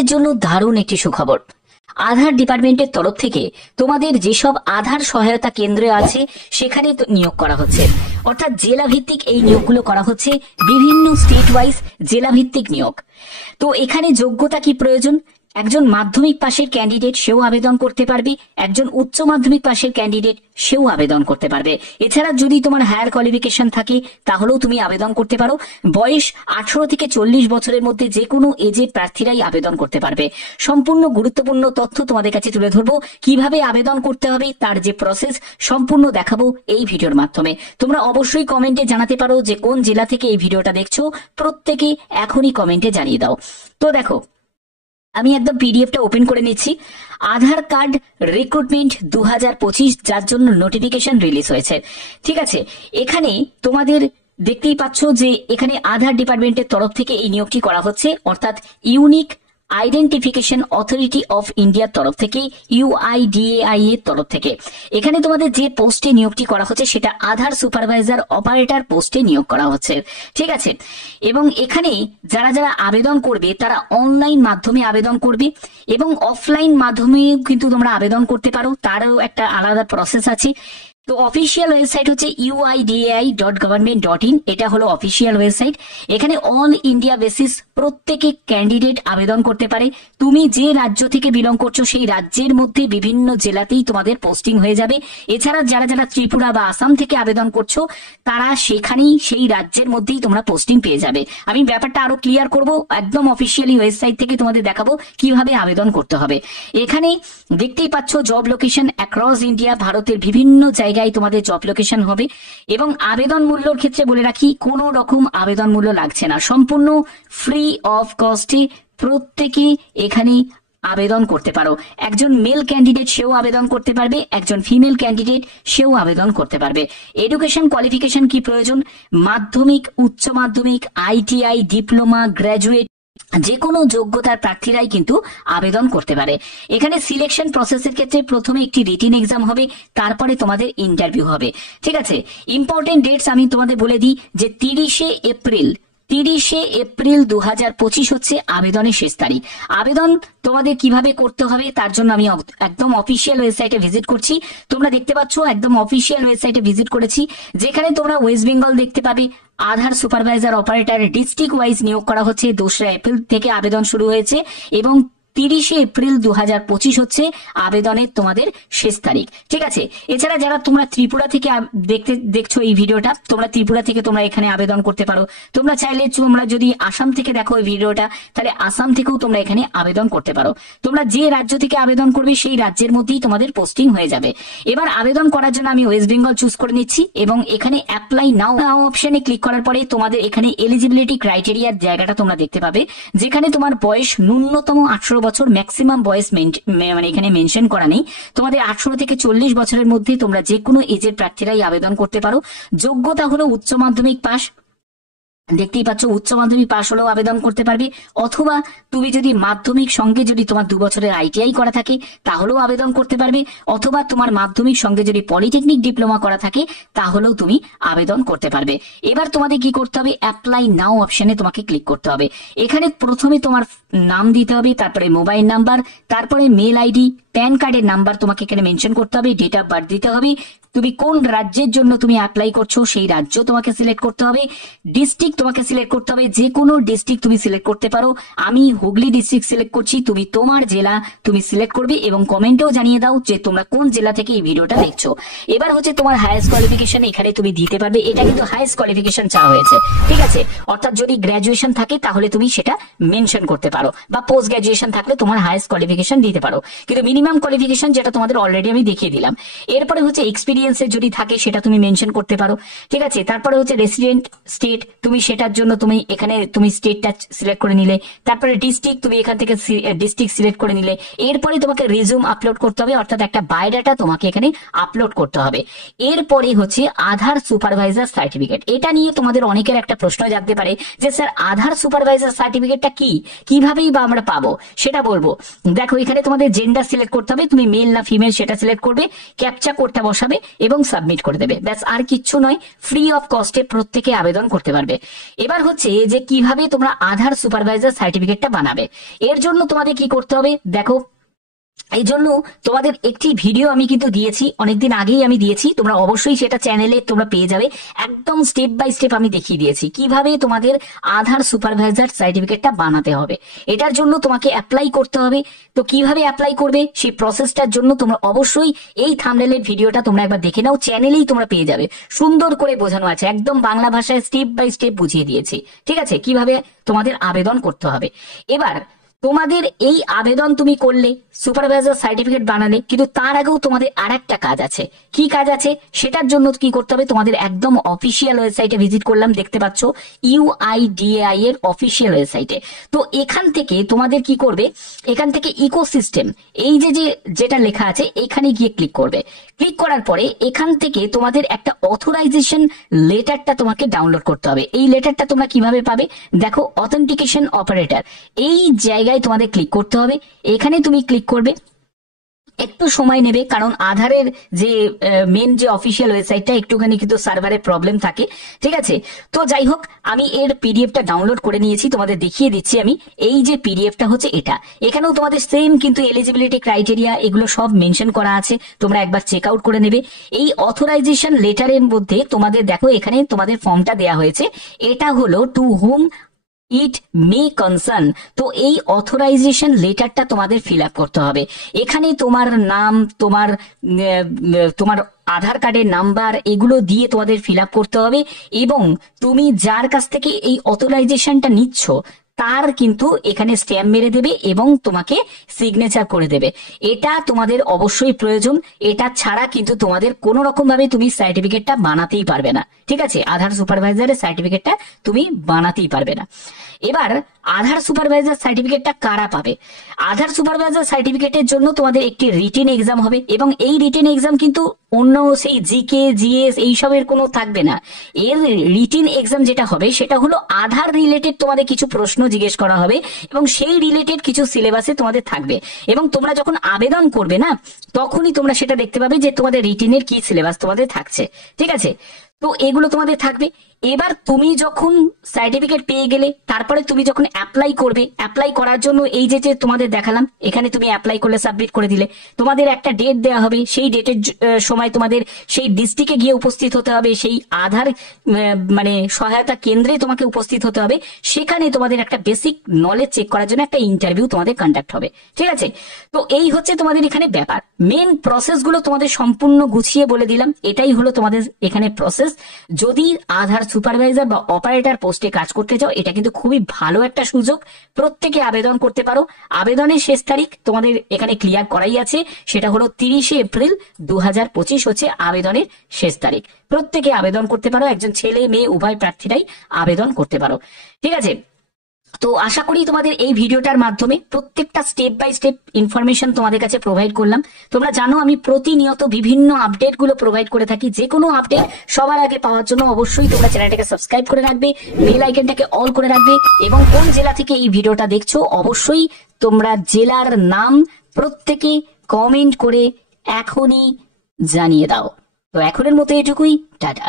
এর জন্য দারুণ একটি সুখবর। আধার ডিপার্টমেন্টের তরফ থেকে তোমাদের যেসব আধার সহায়তা কেন্দ্র আছে সেখানে নিয়োগ করা হচ্ছে, অর্থাৎ জেলা ভিত্তিক এই নিয়োগগুলো করা হচ্ছে, বিভিন্ন স্টেট ওয়াইজ জেলা ভিত্তিক নিয়োগ। তো এখানে যোগ্যতা কি প্রয়োজন? একজন মাধ্যমিক পাশের ক্যান্ডিডেট সেও আবেদন করতে পারবে, একজন উচ্চ মাধ্যমিক পাশের ক্যান্ডিডেট সেও আবেদন করতে পারবে। এছাড়া যদি তোমার হায়ার কোয়ালিফিকেশন থাকে তাহলেও তুমি আবেদন করতে পারো। বয়স 18 থেকে 40 বছরের মধ্যে যে কোনো এজের প্রার্থীরাই আবেদন করতে পারবে। সম্পূর্ণ গুরুত্বপূর্ণ তথ্য তোমাদের কাছে তুলে ধরবো, কিভাবে আবেদন করতে হবে তার যে প্রসেস সম্পূর্ণ দেখাবো এই ভিডিওর মাধ্যমে। তোমরা অবশ্যই কমেন্টে জানাতে পারো যে কোন জেলা থেকে এই ভিডিওটা দেখছো, প্রত্যেকে এখনই কমেন্টে জানিয়ে দাও। তো দেখো, আমি একদম পিডিএফটা ওপেন করে নিচ্ছি। আধার কার্ড রিক্রুটমেন্ট 2025 যার জন্য নোটিফিকেশন রিলিজ হয়েছে। ঠিক আছে, এখানে তোমাদের দেখতেই পাচ্ছ যে এখানে আধার ডিপার্টমেন্টের তরফ থেকে এই নিয়োগটি করা হচ্ছে, অর্থাৎ ইউনিক আইডেন্টিফিকেশন অথরিটি অফ ইন্ডিয়ার তরফ থেকে, UIDAI এর তরফ থেকে। এখানে তোমাদের যে পোস্টে নিয়োগটি করা হচ্ছে সেটা আধার সুপারভাইজার অপারেটর পোস্টে নিয়োগ করা হচ্ছে। ঠিক আছে, এবং এখানে যারা যারা আবেদন করবে তারা অনলাইন মাধ্যমে আবেদন করবে এবং অফলাইন মাধ্যমে কিন্তু তোমরা আবেদন করতে পারো, তারও একটা আলাদা প্রসেস আছে। তো অফিসিয়াল ওয়েবসাইট হচ্ছে uidai.government.in, এটা হলো অফিসিয়াল ওয়েবসাইট। এখানে অল ইন্ডিয়া বেসিস প্রত্যেকে ক্যান্ডিডেট আবেদন করতে পারে। তুমি যে রাজ্য থেকে বিলং করছো সেই রাজ্যের মধ্যে বিভিন্ন জেলাতেই তোমাদের পোস্টিং হয়ে যাবে। এছাড়া যারা যারা ত্রিপুরা বা আসাম থেকে আবেদন করছো তারা সেখানেই সেই রাজ্যের মধ্যেই তোমরা পোস্টিং পেয়ে যাবে। আমি ব্যাপারটা আরো ক্লিয়ার করব, একদম অফিসিয়ালি ওয়েবসাইট থেকে তোমাদের দেখাবো কিভাবে আবেদন করতে হবে। এখানে দেখতেই পাচ্ছ জব লোকেশন অ্যাক্রস ইন্ডিয়া, ভারতের বিভিন্ন জায়গায় তোমাদের জব লোকেশন হবে। এবং আবেদন মূল্যর ক্ষেত্রে বলে রাখি, কোনো রকম আবেদন মূল্য লাগছে না, সম্পূর্ণ ফ্রি অফ কস্টে প্রত্যেকে এখানে আবেদন করতে পারো। একজন মেল ক্যান্ডিডেট সেও আবেদন করতে পারবে, একজন ফিমেল ক্যান্ডিডেট সেও আবেদন করতে পারবে। এডুকেশন কোয়ালিফিকেশন কি প্রয়োজন? মাধ্যমিক, উচ্চ মাধ্যমিক, ITI, ডিপ্লোমা, গ্র্যাজুয়েট, যে কোনো যোগ্যতার প্রার্থীরাই কিন্তু আবেদন করতে পারে। এখানে সিলেকশন প্রসেসের ক্ষেত্রে প্রথমে একটি রিটিন এক্সাম হবে, তারপরে তোমাদের ইন্টারভিউ হবে। ঠিক আছে, ইম্পর্টেন্ট ডেটস আমি তোমাদের বলে দিই যে 30শে এপ্রিল 2025 হচ্ছে আবেদনের শেষ তারিখ। আবেদন তোমাদের কিভাবে করতে হবে তার জন্য আমি একদম অফিসিয়াল ওয়েবসাইটে ভিজিট করছি। তোমরা দেখতে পাচ্ছ একদম অফিসিয়াল ওয়েবসাইটে ভিজিট করেছি, যেখানে তোমরা ওয়েস্ট বেঙ্গল দেখতে পাবে। আধার সুপারভাইজার অপারেটর ডিস্ট্রিক্ট ওয়াইজ নিয়োগ করা হচ্ছে। 2রা এপ্রিল থেকে আবেদন শুরু হয়েছে এবং 30শে এপ্রিল 2025 হচ্ছে আবেদনের তোমাদের শেষ তারিখ। ঠিক আছে, এছাড়া যারা তোমরা ত্রিপুরা থেকে দেখছো এই ভিডিওটা, তোমরা ত্রিপুরা থেকে তোমরা এখানে আবেদন করতে পারো। তোমরা চাইলে তোমরা যদি আসাম থেকে দেখো এই ভিডিওটা, তাহলে আসাম থেকেও তোমরা এখানে আবেদন করতে পারো। তোমরা যে রাজ্য থেকে আবেদন করবে সেই রাজ্যের মধ্যেই তোমাদের পোস্টিং হয়ে যাবে। এবার আবেদন করার জন্য আমি ওয়েস্ট বেঙ্গল চুজ করে নিচ্ছি এবং এখানে অ্যাপ্লাই নাও অপশনে ক্লিক করার পরে তোমাদের এখানে এলিজিবিলিটি ক্রাইটেরিয়ার জায়গাটা তোমরা দেখতে পাবে, যেখানে তোমার বয়স ন্যূনতম 18 বছর, ম্যাক্সিমাম বয়স মানে এখানে মেনশন করা নেই। তোমাদের 18 থেকে 40 বছরের মধ্যে তোমরা যে কোনো এজের প্রার্থীরাই আবেদন করতে পারো। যোগ্যতা হলো উচ্চ মাধ্যমিক পাস, দেখতেই পাচ্ছ উচ্চ মাধ্যমিক পাশ হলেও আবেদন করতে পারবে, অথবা তুমি যদি মাধ্যমিক সঙ্গে যদি তোমার 2 বছরের ITI করা থাকে তাহলেও আবেদন করতে পারবে, অথবা তোমার মাধ্যমিক সঙ্গে যদি পলিটেকনিক ডিপ্লোমা করা থাকে তাহলেও তুমি আবেদন করতে পারবে। এবার তোমাদের কি করতে হবে? অ্যাপ্লাই নাও অপশনে তোমাকে ক্লিক করতে হবে। এখানে প্রথমে তোমার নাম দিতে হবে, তারপরে মোবাইল নাম্বার, তারপরে মেল আইডি, প্যান কার্ডের নাম্বার তোমাকে এখানে মেনশন করতে হবে, ডেট অফ বার্থ দিতে হবে, তুমি কোন রাজ্যের জন্য তুমি অ্যাপ্লাই করছো সেই রাজ্য তোমাকে সিলেক্ট করতে হবে, ডিস্ট্রিক্ট তোমাকে সিলেক্ট করতে হবে, যে কোনো ডিস্ট্রিক্ট তুমি সিলেক্ট করতে পারো। আমি হুগলি ডিস্ট্রিক্ট সিলেক্ট করছি, তুমি তোমার জেলা তুমি সিলেক্ট করবে এবং কমেন্টেও জানিয়ে দাও যে তোমরা কোন জেলা থেকে এই ভিডিওটা দেখছো। এবার হচ্ছে তোমার হাইয়েস্ট কোয়ালিফিকেশন এখানে তুমি দিতে পারবে, এটা কিন্তু হাইয়েস্ট কোয়ালিফিকেশন চাওয়া হয়েছে। ঠিক আছে, অর্থাৎ যদি গ্র্যাজুয়েশন থাকে তাহলে তুমি সেটা মেনশন করতে পারো, বা পোস্ট গ্র্যাজুয়েশন থাকলে তোমার হাইয়েস্ট কোয়ালিফিকেশন দিতে পারো, কিন্তু মিনিমাম কোয়ালিফিকেশন যেটা তোমাদের অলরেডি আমি দেখিয়ে দিলাম। এরপরে হচ্ছে এক্সপিরিয়েন্স যদি থাকে সেটা তুমি মেনশন করতে পারো। ঠিক আছে, তারপরে হচ্ছে রেসিডেন্ট স্টেট, তুমি সেটার জন্য তুমি এখানে তুমি স্টেটটা সিলেক্ট করে নিলে, তারপরে ডিস্ট্রিক্ট তুমি এখান থেকে ডিস্ট্রিক্ট সিলেক্ট করে নিলে। এরপরে তোমাকে রিজিউম আপলোড করতে হবে, অর্থাৎ একটা বায়োডাটা তোমাকে এখানে আপলোড করতে হবে। এরপরে হচ্ছে আধার সুপারভাইজার সার্টিফিকেট। এটা নিয়ে তোমাদের অনেকের একটা প্রশ্ন জাগতে পারে যে স্যার আধার সুপারভাইজার সার্টিফিকেটটা কি, কিভাবেই বা আমরা পাবো সেটা বলবো। দেখো, এখানে তোমাদের জেন্ডার সিলেক্ট করতে হবে, তুমি মেল না ফিমেল সেটা সিলেক্ট করবে, ক্যাপচা কোডটা বসাবে, এবং সাবমিট করে দেবে, ব্যাস আর কিচ্ছু নয়। ফ্রি অফ কস্টে প্রত্যেকে আবেদন করতে পারবে। এবার হচ্ছে যে কিভাবে তোমরা আধার সুপারভাইজার সার্টিফিকেটটা বানাবে। এর জন্য তোমাদের কি করতে হবে দেখো, এই জন্য তোমাদের একটি ভিডিও আমি কিন্তু দিয়েছি, অনেকদিন আগেই আমি দিয়েছি, তোমরা অবশ্যই সেটা চ্যানেলে তোমরা পেয়ে যাবে। একদম স্টেপ বাই স্টেপ আমি দেখিয়ে দিয়েছি কিভাবে তোমাদের আধার সুপারভাইজার সার্টিফিকেটটা বানাতে হবে। এটার জন্য তোমাকে অ্যাপ্লাই করতে হবে। তো কিভাবে অ্যাপ্লাই করবে সেই প্রসেসটার জন্য তোমরা অবশ্যই এই থাম্বনেলের ভিডিওটা তোমরা একবার দেখে নাও, চ্যানেলেই তোমরা পেয়ে যাবে। সুন্দর করে বোঝানো আছে, একদম বাংলা ভাষায় স্টেপ বাই স্টেপ বুঝিয়ে দিয়েছি, ঠিক আছে, কিভাবে তোমাদের আবেদন করতে হবে। এবার তোমাদের এই আবেদন তুমি করলে, সুপারভাইজার সার্টিফিকেট বানালে, কিন্তু তার আগেও তোমাদের আর একটা কাজ আছে। কি কাজ আছে সেটার জন্য কি করতে হবে, তোমাদের একদম অফিসিয়াল ওয়েবসাইটে ভিজিট করলাম, দেখতে পাচ্ছ UIDAI এর অফিসিয়াল ওয়েবসাইটে। তো এখান থেকে তোমাদের কি করবে, এখান থেকে ইকোসিস্টেম এই যেটা লেখা আছে এখানে গিয়ে ক্লিক করবে। ক্লিক করার পরে এখান থেকে তোমাদের একটা অথরাইজেশন লেটারটা তোমাকে ডাউনলোড করতে হবে। এই লেটারটা তোমরা কিভাবে পাবে দেখো, অথেন্টিকেশন অপারেটর এই জায়গায় তোমাদের ক্লিক করতে হবে। এখানে তুমি ক্লিক করবে, একটু সময় নেবে কারণ আধারের যে মেন যে অফিসিয়াল ওয়েবসাইটটা একটুখানি কিন্তু সার্ভারে প্রবলেম থাকে, ঠিক আছে। তো যাই হোক, আমি এর পিডিএফটা ডাউনলোড করে নিয়েছি, তোমাদের দেখিয়ে দিচ্ছি আমি। এই যে পিডিএফটা হচ্ছে এটা, এখানেও তোমাদের সেম কিন্তু এলিজিবিলিটি ক্রাইটেরিয়া এগুলো সব মেনশন করা আছে, তোমরা একবার চেক আউট করে নেবে। এই অথরাইজেশন লেটারের মধ্যে তোমাদের দেখো এখানে তোমাদের ফর্মটা দেয়া হয়েছে, এটা হলো টু হুম ইট মে কনসার্ন। তো এই অথরাইজেশন লেটারটা তোমাদের ফিল আপ করতে হবে। এখানে তোমার নাম, তোমার আধার কার্ডের নাম্বার এগুলো দিয়ে তোমাদের ফিল আপ করতে হবে, এবং তুমি যার কাছ থেকে এই অথরাইজেশনটা নিচ্ছ তার কিন্তু এখানে স্ট্যাম্প মেরে দেবে এবং তোমাকে সিগনেচার করে দেবে। এটা তোমাদের অবশ্যই প্রয়োজন, এটা ছাড়া কিন্তু তোমাদের কোনো রকম ভাবে তুমি সার্টিফিকেটটা বানাতেই পারবে না, ঠিক আছে। আধার সুপারভাইজারের সার্টিফিকেটটা তুমি বানাতেই পারবে না। এবার আধার সুপারভাইজার সার্টিফিকেটটা কারা পাবে, আধার সুপারভাইজার সার্টিফিকেটের জন্য তোমাদের একটি রিটেন এক্সাম হবে, এবং এই রিটেন এক্সাম কিন্তু অন্য সেই জিকে জিএস এইসবের কোনো থাকবে না। এর রিটেন এক্সাম যেটা হবে সেটা হলো আধার রিলেটেড তোমাদের কিছু প্রশ্ন জিজ্ঞেস করা হবে, এবং সেই রিলেটেড কিছু সিলেবাসে তোমাদের থাকবে, এবং তোমরা যখন আবেদন করবে না তখনই তোমরা সেটা দেখতে পাবে যে তোমাদের রিটেনের কি সিলেবাস তোমাদের থাকছে, ঠিক আছে। তো এগুলো তোমাদের থাকবে। এবার তুমি যখন সার্টিফিকেট পেয়ে গেলে তারপরে তুমি যখন অ্যাপ্লাই করবে, অ্যাপ্লাই করার জন্য এই যে তোমাদের দেখালাম, এখানে তুমি অ্যাপ্লাই করলে সাবমিট করে দিলে, তোমাদের একটা ডেট দেওয়া হবে, সেই ডেটের সময় তোমাদের সেই ডিস্ট্রিক্টে গিয়ে উপস্থিত হতে হবে, সেই আধার মানে সহায়তা কেন্দ্রে তোমাকে উপস্থিত হতে হবে। সেখানে তোমাদের একটা বেসিক নলেজ চেক করার জন্য একটা ইন্টারভিউ তোমাদের কন্ডাক্ট হবে, ঠিক আছে। তো এই হচ্ছে তোমাদের এখানে ব্যাপার, মেন প্রসেসগুলো তোমাদের সম্পূর্ণ গুছিয়ে বলে দিলাম। এটাই হলো তোমাদের এখানে প্রসেস। যদি আধার সুপারভাইজার বা অপারেটর পোস্টে কাজ করতে চাও, এটা কিন্তু খুবই ভালো একটা সুযোগ, প্রত্যেকে আবেদন করতে পারো। আবেদনের শেষ তারিখ তোমাদের এখানে ক্লিয়ার করাই আছে, সেটা হলো 30শে এপ্রিল 2025 হচ্ছে আবেদনের শেষ তারিখ। প্রত্যেকে আবেদন করতে পারো, একজন ছেলে মেয়ে উভয় প্রার্থীরাই আবেদন করতে পারো, ঠিক আছে। তো আশা করি তোমাদের এই ভিডিওটার মাধ্যমে প্রত্যেকটা স্টেপ বাই স্টেপ ইনফরমেশন তোমাদের কাছে প্রোভাইড করলাম। তোমরা জানো আমি প্রতিনিয়ত বিভিন্ন আপডেট গুলো প্রোভাইড করে থাকি। যে কোনো আপডেট সবার আগে পাওয়ার জন্য অবশ্যই তোমরা চ্যানেলটাকে সাবস্ক্রাইব করে রাখবে, বেল আইকনটাকে অল করে রাখবে, এবং কোন জেলা থেকে এই ভিডিওটা দেখছো অবশ্যই তোমরা জেলার নাম প্রত্যেকে কমেন্ট করে এখনই জানিয়ে দাও। তো এখনের মতো এটুকুই, টাটা।